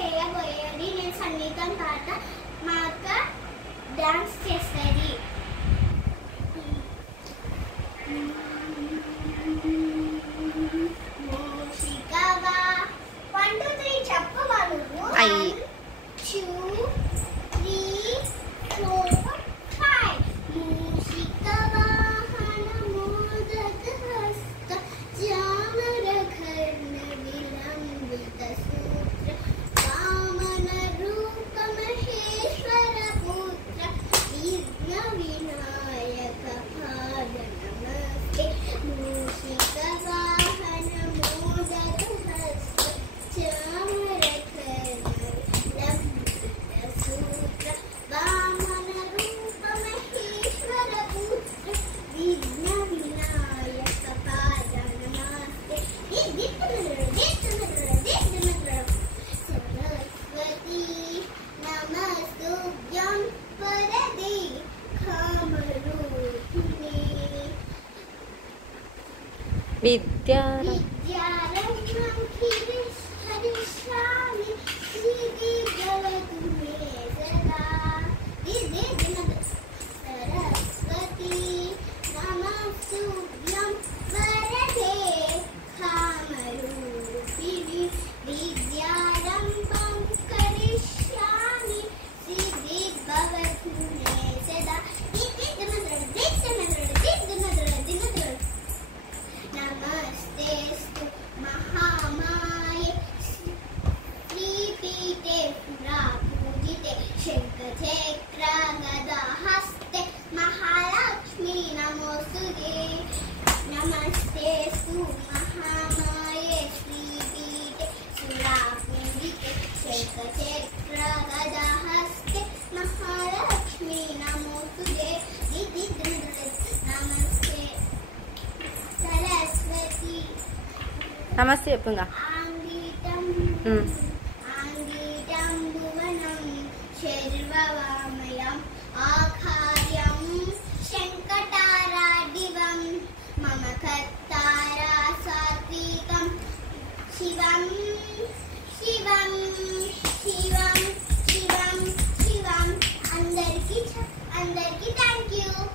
చేయబోయేది నేను సంగీతం పాట మా అక్క డాన్స్ చేస్తుంది. మూషికవా 1 2 3 చెప్పవా నువ్వు? 1 2 3 4 5 మూషికవా నమస్తే చెప్పుగా. శివం శివం శివం శివం శివం అందరికీ థ్యాంక్ యూ.